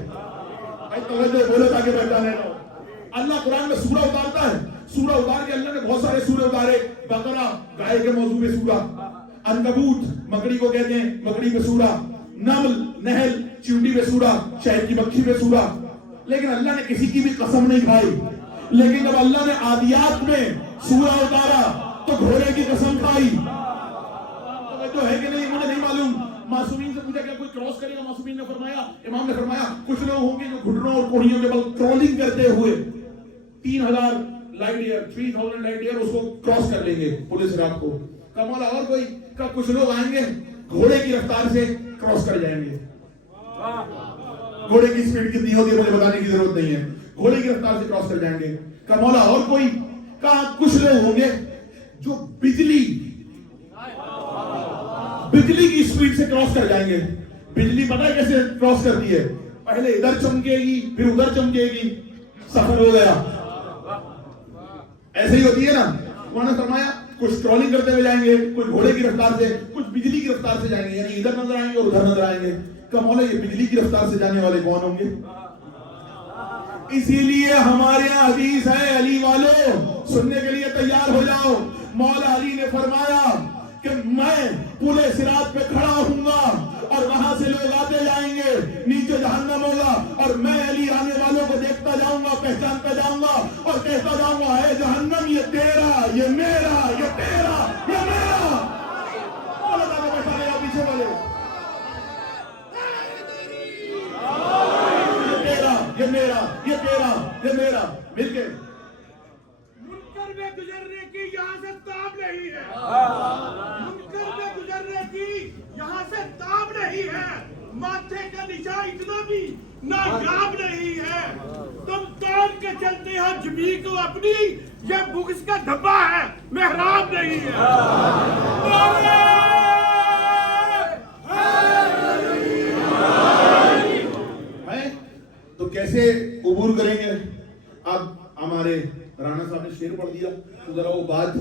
بولو تاکہ پہچانے جاؤ. اللہ قرآن میں سورہ اتارتا ہے, سورہ اتار کے اللہ نے بہت سارے سورے اتارے. بقرہ گائے کے موضوع پہ سورہ, عنکبوت مکڑی کو کہتے ہیں مکڑی پہ سورہ, نمل نحل چیونٹی پہ سورہ, شہد کی مکھی پہ سورہ. لیکن اللہ نے کسی کی بھی قسم نہیں کھائی. لیکن جب اللہ نے عادیات میں سورہ اتارا تو گھوڑے کی قسم کھائی. تو ہے کہ نہیں مجھے نہیں معلوم. معصومین سے پوچھا کیا کوئی کراس کرے گا, معصومین نے فرمایا, امام نے فرمایا کچھ لوگ ہوں گے جو گھٹنوں اور کوہنیوں کے بل کرولنگ کرتے ہوئے 3000 لائٹ ایئر 3000 لائٹ ایئر اس کو کراس کر لیں گے پولیس رات کو. کمالا اور کوئی کا کچھ لوگ آئیں گے گھوڑے کی رفتار سے کراس کر جائیں گے. گھوڑے کی سپیڈ کتنی ہوتی ہے مجھے بتانے کی ضرورت نہیں ہے, گھوڑے کی رفتار سے کراس کر جائیں گے. کمالا اور کوئی کا کچھ لوگ ہوں گے جو بجلی کی سپیڈ سے کراس کر جائیں گے. بجلی پتہ ہے کیسے کراس کرتی ہے, پہلے ادھر چمکے گی پھر ادھر چمکے گی, سفر ہو گیا. ایسے ہی ہوتی ہے نا. انہوں نے فرمایا کچھ اسکرولنگ کرتے ہوئے جائیں گے, کچھ گھوڑے کی رفتار سے, کچھ بجلی کی رفتار سے جائیں گے, یعنی ادھر نظر آئیں گے اور ادھر نظر آئیں گے. کمالا یہ بجلی کی رفتار سے جانے والے کون ہوں گے؟ اسی لیے ہمارے یہاں حدیث ہے, علی والو سننے کے لیے تیار ہو جاؤ. مولا علی نے فرمایا کہ میں پل صراط پہ کھڑا ہوں گا اور وہاں سے لوگ آتے جائیں گے, نیچے جہنم ہوگا اور میں علی آنے والوں کو دیکھتا جاؤں گا, پہچانتا جاؤں گا اور کہتا جاؤں گا اے جہنم یہ تیرا, یہ میرا, یہ تیرا, یہ میرا. اللہ تعالیٰ بیٹھا رہے آپ پیچھے والے, یہ تیرا, یہ میرا, یہ تیرا, یہ میرا, مل کے منکر میں گزرنے کی یہاں سے تاب نہیں ہے. منکر میں گزرنے کی یہاں سے تاب نہیں ہے. ماتھے کا نشان اتنا بھی نایاب نہیں ہے. تم تان کے چلتے ہو جمی کو اپنی, یہ بغض کا دھبا ہے, محراب نہیں ہے. تو کیسے عبور کریں گے؟ اب ہمارے رانا صاحب نے شعر پڑھ دیا, تو ذرا وہ بات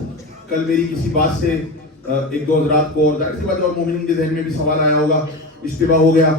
کل میری کسی بات سے ایک دو حضرات کو, اور ظاہر سی بات ہے اور مومنین کے ذہن میں بھی سوال آیا ہوگا, اشتباہ ہو گیا.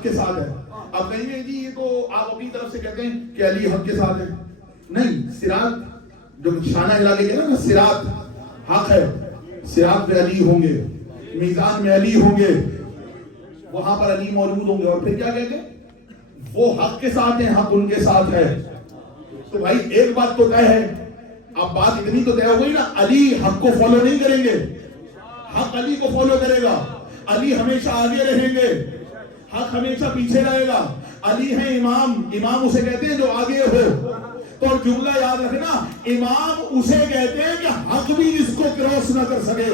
حق کے ساتھ ہے. اب کہیں گے جی یہ تو آپ اپنی طرف سے کہتے ہیں کہ علی حق کے ساتھ ہے. نہیں, صراط جو شانہ ہلا کے کہنا نا, صراط حق ہے, صراط پہ علی ہوں گے, میزان میں علی ہوں گے, وہاں پر علی موجود ہوں گے. اور پھر کیا کہیں گے, وہ حق کے ساتھ ہیں, حق ان کے ساتھ ہے. تو بھائی ایک بات تو طے ہے, اب بات اتنی تو طے ہو گئی نا, علی حق کو فالو نہیں کریں گے, حق علی کو فالو کرے گا. علی ہمیشہ آگے رہیں گے, حق ہمیشہ پیچھے رہے گا. علی ہے امام, امام اسے کہتے ہیں جو آگے ہو. تو جملہ یاد رکھنا, امام اسے کہتے ہیں کہ حق بھی جس کو کراس نہ کر سکے,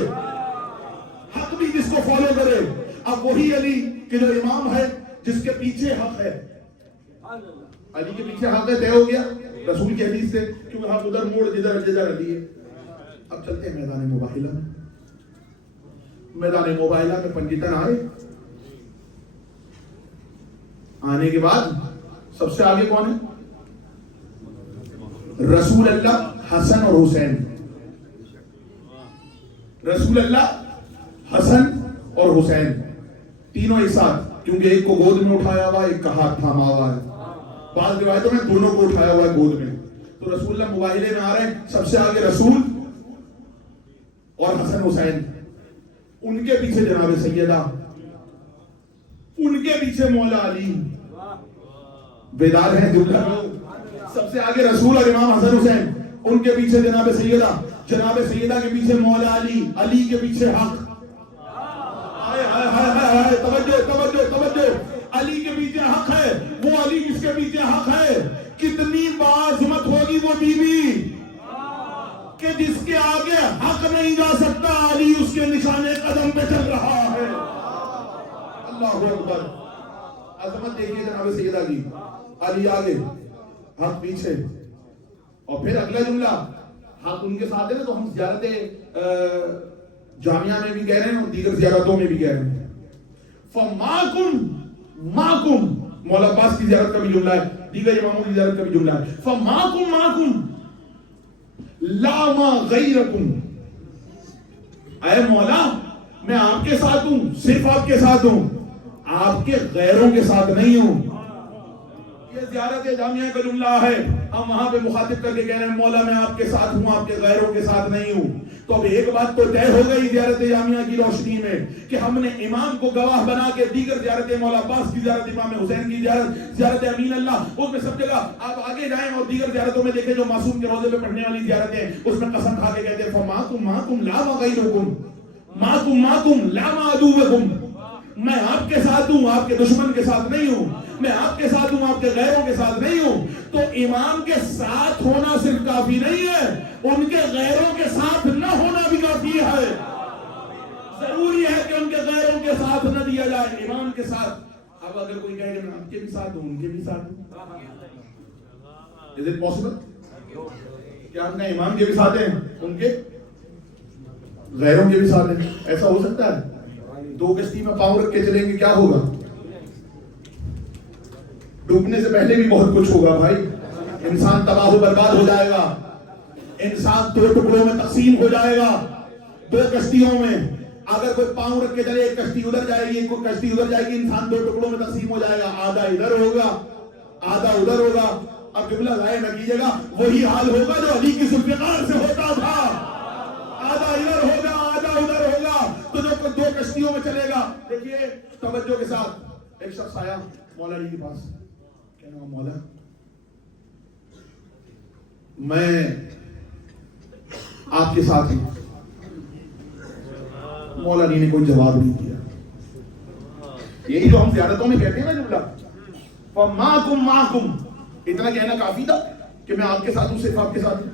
حق بھی جس کو فالو کرے. اب وہی علی کہ جو امام ہے, جس کے پیچھے حق ہے. علی کے پیچھے حق ہے, طے ہو گیا رسول کی حدیث سے, کیونکہ حق ادھر موڑ جدھر علی ہے. اب چلتے ہیں میدان مباحلہ میں. میدان مباحلہ میں پنجتن آئے, آنے کے بعد سب سے آگے کون ہے؟ رسول اللہ, حسن اور حسین. رسول اللہ, حسن اور حسین تینوں ایک ساتھ, کیونکہ ایک کو گود میں اٹھایا ہوا, ایک کا ہاتھ تھاما ہوا ہے. بعض روایتوں میں دونوں کو اٹھایا ہوا ہے گود میں. تو رسول اللہ مباحلے میں آ رہے ہیں, سب سے آگے رسول اور حسن حسین, ان کے پیچھے جناب سیدہ, ان کے پیچھے مولا علی. بیدار ہیں جملہ, سب سے آگے رسول اور امام حسن حسین, ان کے پیچھے جناب سیدہ, جناب سیدہ کے پیچھے مولا علی, علی کے پیچھے حق. توجہ توجہ توجہ, علی کے پیچھے حق ہے. وہ علی جس کے پیچھے حق ہے, کتنی باعظمت ہوگی وہ بیوی کہ جس کے آگے حق نہیں جا سکتا, علی اس کے نشانے قدم پہ چل رہا ہے. اللہ اکبر. عظمت دیکھیے جناب سیدہ کی, علی آگے, حق پیچھے. اور پھر اگلا جملہ, حق ان کے ساتھ ہے نا, تو ہم زیارت جامعہ میں بھی کہہ رہے ہیں اور دیگر زیارتوں میں بھی کہہ رہے ہیں. فَمَاكُمْ مَاكُمْ, مولا عباس کی زیارت کا بھی جملہ ہے, دیگر اماموں کی زیارت کا بھی جملہ ہے. فَمَاكُمْ مَاكُمْ لَا مَا غَيْرَكُمْ. اے مولا میں آپ کے ساتھ ہوں, صرف آپ کے ساتھ ہوں, آپ کے غیروں کے ساتھ نہیں ہوں. یہ زیارت جامعہ کا جملہ ہے, ہم وہاں پہ مخاطب کر کے کہہ رہے ہیں مولا میں آپ کے ساتھ ہوں, آپ کے غیروں کے ساتھ نہیں ہوں. تو اب ایک بات تو طے ہو گئی زیارت جامعہ کی روشنی میں کہ ہم نے امام کو گواہ بنا کے دیگر زیارت مولا عباس کی زیارت, امام حسین کی زیارت, زیارت امین اللہ, اس میں سب جگہ آپ آگے جائیں اور دیگر زیارتوں میں دیکھیں جو معصوم کے روزے پہ پڑھنے والی زیارتیں, اس میں قسم کھا کے کہتے ہیں فَمَاكُمْ مَاكُمْ لَا مَا غَيْرُكُمْ, مَاكُمْ مَاكُمْ لَا مَا عَدُوَّكُمْ. میں آپ کے ساتھ ہوں, آپ کے دشمن کے ساتھ نہیں ہوں. میں آپ کے ساتھ ہوں, آپ کے غیروں کے ساتھ نہیں ہوں. تو امام کے ساتھ ہونا صرف کافی نہیں ہے, ان کے غیروں کے ساتھ نہ ہونا بھی کافی ہے. ضروری ہے کہ ان کے غیروں کے ساتھ نہ دیا جائے, امام کے ساتھ. اب اگر کوئی کہے کہ میں آپ کے بھی ساتھ ہوں, ان کے بھی ساتھ ہوں, is it possible? کیا آپ نے امام کے بھی ساتھ ہیں, ان کے غیروں کے بھی ساتھ ہیں, ایسا ہو سکتا ہے؟ دو کشتی میں پاؤں رکھ کے چلیں گے کیا ہوگا؟ ڈوبنے سے پہلے بھی بہت کچھ ہوگا بھائی. انسان تباہ و برباد ہو جائے گا, انسان دو ٹکڑوں میں تقسیم ہو جائے گا. دو کشتیوں میں اگر کوئی پاؤں رکھ کے چلے, ایک کشتی ادھر جائے گی, ایک کشتی ادھر جائے گی, انسان دو ٹکڑوں میں تقسیم ہو جائے گا, آدھا ادھر ہوگا آدھا ادھر ہوگا. اب جملہ ضائع نہ کیجیے گا, وہی حال ہوگا جو علی کی ذوالفقار سے ہوتا تھا, آدھا ادھر ہوگا آدھا ادھر ہوگا. تو جو دو کشتیوں میں چلے گا, دیکھیے توجہ کے ساتھ, ایک شخص آیا مولا علی کے پاس, کہنا مولا میں آپ کے ساتھ ہوں. مولا علی نے کوئی جواب نہیں دیا. یہی جو ہم زیارتوں میں کہتے ہیں نا جملہ فَمَاكُمْ مَاكُمْ, اتنا کہنا کافی تھا کہ میں آپ کے ساتھ ہوں, صرف آپ کے ساتھ ہوں.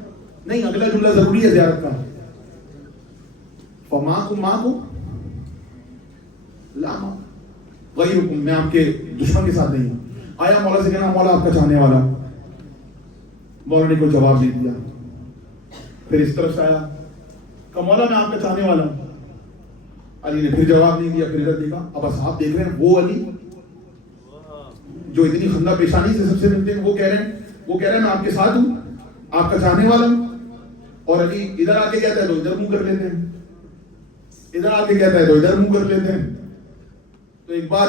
نہیں, اگلا جملہ ضروری ہے زیارت کا. فَمَاكُمْ مَاكُمْ لَا مَا غَيْرُكُمْ, میں آپ کے دشمن کے ساتھ نہیں ہوں. آیا مولا سے کہنا مولا آپ کا چاہنے والا. مولا نے کوئی جواب نہیں دیا. پھر اس طرف سے آیا کہ مولا میں آپ کا چاہنے والا ہوں. علی نے پھر جواب نہیں دیا. پھر ادھر دیکھا, اب آپ دیکھ رہے ہیں وہ علی جو اتنی خندہ پیشانی سے سب سے ملتے ہیں, وہ کہہ رہے ہیں میں آپ کے ساتھ ہوں, آپ کا چاہنے والا ہوں. اور علی ادھر آ کے کہتا ہے تو ادھر منہ کر لیتے ہیں, ادھر آ کے کہتا ہے تو ادھر منہ کر لیتے ہیں. تو ایک بار